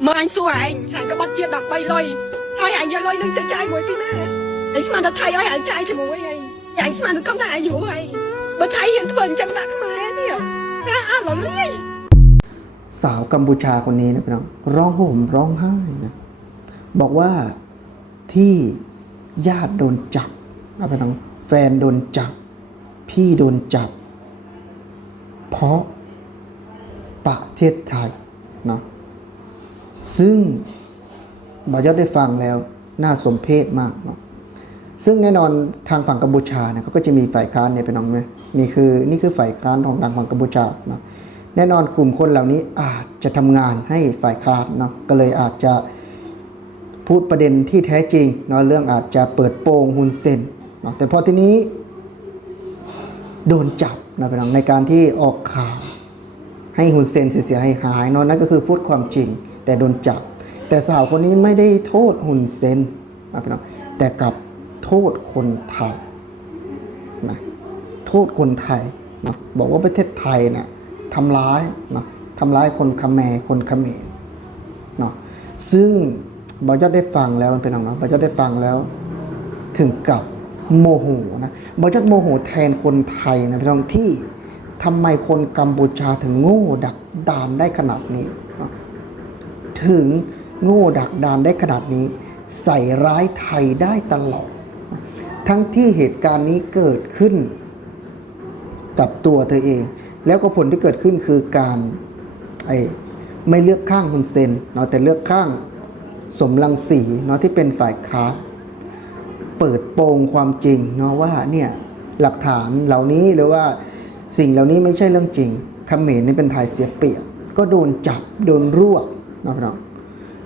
mà anh xua anh anh có bắt chia đọc bay lôi ai anh giờ lôi lên tới trai ngồi bên này anh xem nó thay ai anh trai cho ngồi anh anh xem nó không thay อยู่ anh bên thay hiện thuần chẳng đã cái mà nè à à là lấy สาวกัมพูชาคนนี้นะพี่น้องร้องห่มร้องไห้นะบอกว่าที่ญาติโดนจับนะพี่น้องแฟนโดนจับ พี่โดนจับ เพราะประเทศไทยเนาะ ซึ่งบอยอดได้ฟังแล้วน่าสมเพชมากเนาะซึ่งแน่นอนทางฝั่งกัมพูชาเนี่ยเขาก็จะมีฝ่ายค้านเนี่ยเป็นน้องไหมนี่คือนี่คือฝ่ายค้านของทางฝั่งกัมพูชาเนาะแน่นอนกลุ่มคนเหล่านี้อาจจะทำงานให้ฝ่ายค้านเนาะก็เลยอาจจะพูดประเด็นที่แท้จริงเนาะเรื่องอาจจะเปิดโปงฮุนเซนเนาะแต่พอทีนี้ โดนจับนะพี่น้องในการที่ออกข่าวให้ฮุนเซนเสียหายหายเนอะนั่นก็คือพูดความจริง แต่โดนจับ แต่สาวคนนี้ไม่ได้โทษฮุนเซนนะพี่น้องแต่กลับโทษคนไทยนะโทษคนไทยนะบอกว่าประเทศไทยนะทำร้ายนะทำร้ายคนคแมคนเขมรเนาะซึ่งบอยอดได้ฟังแล้วมันเป็นอย่างนั้นบอยอดได้ฟังแล้ว ถึงกับโมโหนะบอยอดโมโหแทนคนไทยนะพี่น้องที่ทำไมคนกัมพูชาถึงโง่ดักดานได้ขนาดนี้ ถึงโง่ดักดานได้ขนาดนี้ ใส่ร้ายไทยได้ตลอด ทั้งที่เหตุการณ์นี้เกิดขึ้น กับตัวเธอเอง แล้วก็ผลที่เกิดขึ้นคือการไอ้ไม่เลือกข้างฮุนเซนเนาะแต่เลือกข้างสมรังสีเนาะที่เป็นฝ่ายค้านเปิดโปงความจริงเนาะว่าเนี่ยหลักฐานเหล่านี้หรือว่าสิ่งเหล่านี้ไม่ใช่เรื่องจริงเขมรนี่เป็นภายเสียเปรียบก็โดนจับโดนรวบ นะพี่น้อง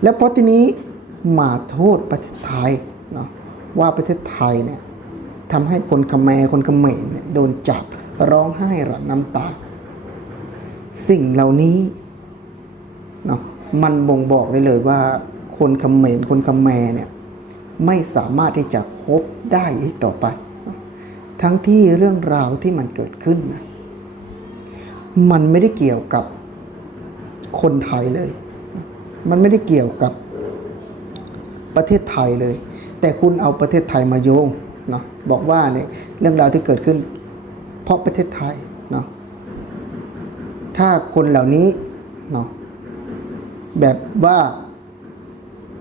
แล้วพอทีนี้มาโทษประเทศไทยเนาะว่าประเทศไทยเนี่ยทำให้คนขมรคนเขมรเนี่ยโดนจับร้องไห้หลั่งน้ำตา สิ่งเหล่านี้เนาะมันบ่งบอกได้เลยว่าคนเขมรคนขมรเนี่ยไม่สามารถที่จะคบได้อีกต่อไป ทั้งที่เรื่องราวที่มันเกิดขึ้นนะมันไม่ได้เกี่ยวกับคนไทยเลย มันไม่ได้เกี่ยวกับประเทศไทยเลย แต่คุณเอาประเทศไทยมาโยงเนาะบอกว่าเนี่ยเรื่องราวที่เกิดขึ้น เพราะประเทศไทยเนาะถ้าคนเหล่านี้เนาะแบบว่า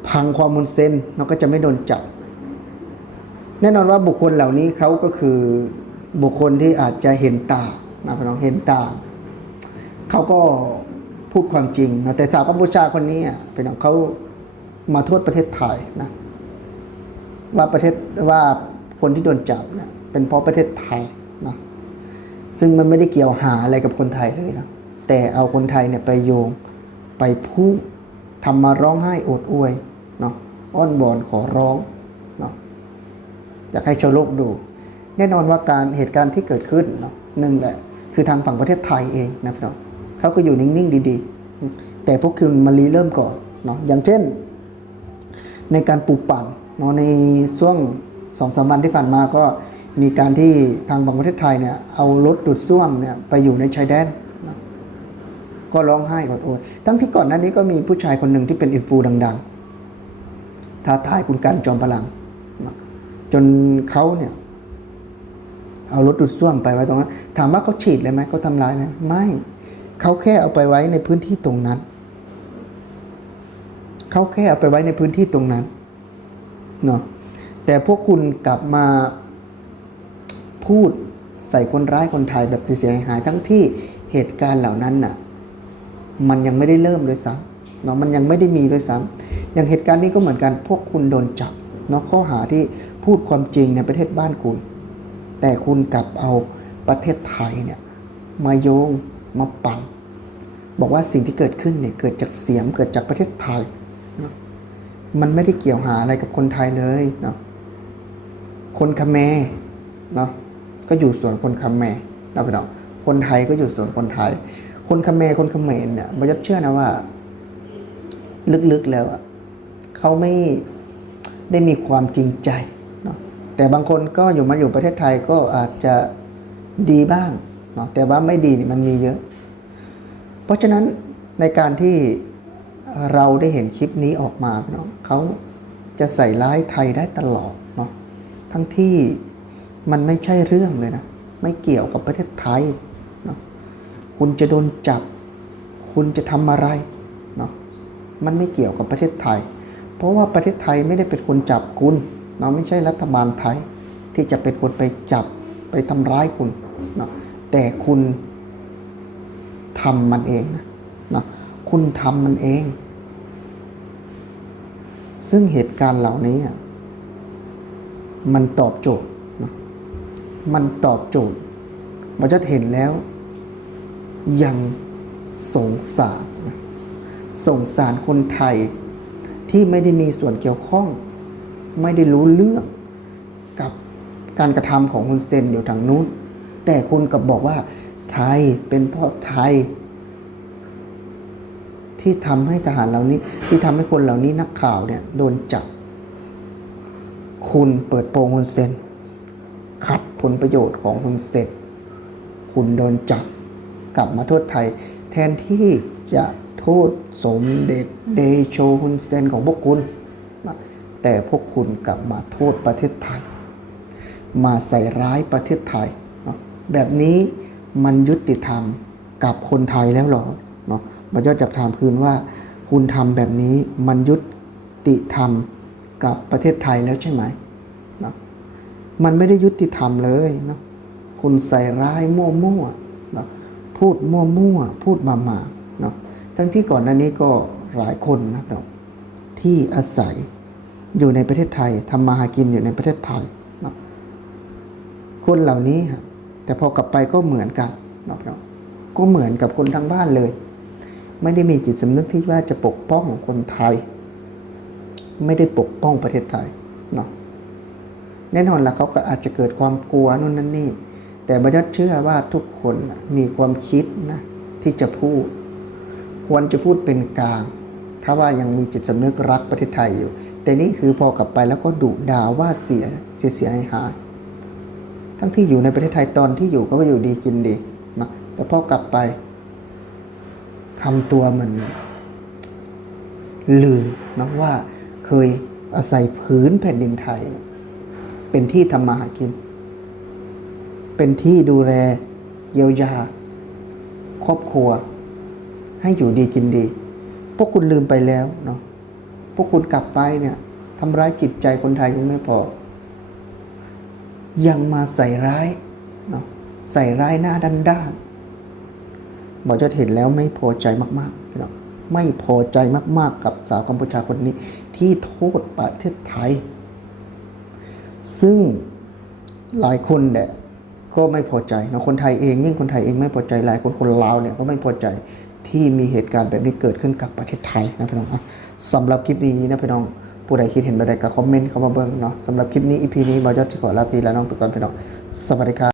พังความมุนเซนเราก็จะไม่โดนจับ แน่นอนว่าบุคคลเหล่านี้เขาก็คือบุคคลที่อาจจะเห็นตานะพี่น้องเห็นตาเขาก็ พูดความจริงนะแต่สาวกัมพูชาคนนี้เป็นองเขามาโทษประเทศไทยนะว่าประเทศว่าคนที่โดนจับเนี่ยเป็นเพราะประเทศไทยนะซึ่งมันไม่ได้เกี่ยวหาอะไรกับคนไทยเลยนะแต่เอาคนไทยเนี่ยไปโยงไปพูดทำมาร้องไห้อดอวยเนาะอ้อนบอนขอร้องเนาะอยากให้ชาวโลกดู แน่นอนว่าการเหตุการณ์ที่เกิดขึ้นเนาะหนึ่งแหละคือทางฝั่งประเทศไทยเองนะพี่น้อง เขาก็อยู่นิ่งๆดีๆ แต่พวกคุณมารีเริ่มก่อนเนาะอย่างเช่น ในการปลูกปั่นเนาะในช่วงสองสามวันที่ผ่านมาก็มีการที่ทางฝั่งประเทศไทยเนี่ยเอารถดูดซ่วมเนี่ยไปอยู่ในชายแดนนะก็ร้องไห้อดโอยทั้งที่ก่อนหน้านี้ก็มีผู้ชายคนหนึ่งที่เป็นอินฟูดังๆท้าทายคุณการจอมพลังนะจนเขาเนี่ยเอารถดูดซ่วมไปไว้ตรงนั้น ถามว่าเขาฉีดเลยไหมเขาทำร้ายไหมไม่ เขาแค่เอาไปไว้ในพื้นที่ตรงนั้น เขาแค่เอาไปไว้ในพื้นที่ตรงนั้นเนาะแต่พวกคุณกลับมาพูดใส่คนร้ายคนไทยแบบเสียหายทั้งที่เหตุการณ์เหล่านั้นน่ะ มันยังไม่ได้เริ่มด้วยซ้ำเนาะมันยังไม่ได้มีด้วยซ้ำอย่างเหตุการณ์นี้ก็เหมือนกันพวกคุณโดนจับเนาะข้อหาที่พูดความจริงในประเทศบ้านคุณ แต่คุณกลับเอาประเทศไทยเนี่ยมาโยง มาปั่นบอกว่าสิ่งที่เกิดขึ้นเนี่ยเกิดจากเสียมเกิดจากประเทศไทยเนาะมันไม่ได้เกี่ยวหาอะไรกับคนไทยเลยเนาะคนคาเมรเนาะก็อยู่ส่วนคนคาเมรนะพี่น้องคนไทยก็อยู่ส่วนคนไทย คนคาเขมรคนเมรเนี่ยบรยัดเชื่อนะว่า ลึกๆแล้วอะเขาไม่ได้มีความจริงใจเนาะแต่บางคนก็อยู่มาอยู่ประเทศไทยก็อาจจะดีบ้าง เนาะแต่ว่าไม่ดีนี่มันมีเยอะ เพราะฉะนั้นในการที่เราได้เห็นคลิปนี้ออกมาเนาะเขาจะใส่ร้ายไทยได้ตลอดเนาะทั้งที่มันไม่ใช่เรื่องเลยนะ ไม่เกี่ยวกับประเทศไทยเนาะคุณจะโดนจับ คุณจะทำอะไรเนาะมันไม่เกี่ยวกับประเทศไทย เพราะว่าประเทศไทยไม่ได้เป็นคนจับคุณเนาะไม่ใช่รัฐบาลไทยที่จะเป็นคนไปจับไปทำร้ายคุณเนาะ แต่คุณทำมันเองนะนะคุณทำมันเอง ซึ่งเหตุการณ์เหล่านี้ มันตอบโจทย์นะมันตอบโจทย์มันจะเห็นแล้ว ยังสงสารนะสงสารคนไทยที่ไม่ได้มีส่วนเกี่ยวข้อง ไม่ได้รู้เรื่องกับการกระทำของคุณเซนอยู่ทางนู้น แต่คุณกลับบอกว่า ไทยเป็นเพราะไทย ที่ทำให้ทหารเหล่านี้ ที่ทำให้คนเหล่านี้นักข่าวเนี่ยโดนจับ คุณเปิดโปงคุณเซนขัดผลประโยชน์ของคุณเซนคุณโดนจับกลับมาโทษไทย แทนที่จะโทษสมเด็จเดโชฮุนเซนของพวกคุณ แต่พวกคุณกลับมาโทษประเทศไทย มาใส่ร้ายประเทศไทย แบบนี้มันยุติธรรมกับคนไทยแล้วหรอเนาะบัญญัติจากถามคืนว่า คุณทำแบบนี้มันยุติธรรมกับประเทศไทยแล้วใช่ไหมเนาะมันไม่ได้ยุติธรรมเลยเนาะคุณใส่ร้ายมั่วๆเนาะพูดมั่วๆพูดมาๆเนาะทั้งที่ก่อนหน้านี้ก็หลายคนนะเนาะที่อาศัยอยู่ในประเทศไทยทำมาหากินอยู่ในประเทศไทย คนเหล่านี้ฮะ แต่พอกลับไปก็เหมือนกันนะเนาะก็เหมือนกับคนทางบ้านเลย ไม่ได้มีจิตสำนึกที่ว่าจะปกป้องคนไทย ไม่ได้ปกป้องประเทศไทยเนาะแน่นอนละเขาก็อาจจะเกิดความกลัวนู่นนั่นนี่ แต่บัญญัติเชื่อว่าทุกคนมีความคิดนะที่จะพูด ควรจะพูดเป็นกลาง ถ้าว่ายังมีจิตสำนึกรักประเทศไทยอยู่ แต่นี่คือพอกลับไปแล้วก็ดุด่าว่าเสียเสียเสียหายหาย ทั้งที่อยู่ในประเทศไทยตอนที่อยู่ก็อยู่ดีกินดีนะแต่พอกลับไปทำตัวเหมือนลืมนะว่าเคยอาศัยพื้นแผ่นดินไทย เป็นที่ทำมาหากิน เป็นที่ดูแลเยียวยา ครอบครัว ให้อยู่ดีกินดี พวกคุณลืมไปแล้วเนาะพวกคุณกลับไปเนี่ยทำร้ายจิตใจคนไทยยังไม่พอ ยังมาใส่ร้ายเนาะใส่ร้ายหน้าด้านด้านๆบอกจะเห็นแล้วไม่พอใจมากๆพี่น้องไม่พอใจมากๆกับสาวกัมพูชาคนนี้ ที่โทษประเทศไทย ซึ่งหลายคนแหละก็ไม่พอใจนะคนไทยเองยิ่งคนไทยเองไม่พอใจหลายคนคนลาวเนี่ยก็ไม่พอใจที่มีเหตุการณ์แบบนี้เกิดขึ้นกับประเทศไทยนะพี่น้องสำหรับคลิปนี้นะพี่น้อง ผู้ใดคิดเห็นแบบใดก็คอมเมนต์เข้ามาเบิ่งเนาะสำหรับคลิปนี้อีพีนี้บอยอดจะขอลาพี่และน้องไปก่อนพี่น้องสวัสดีครับ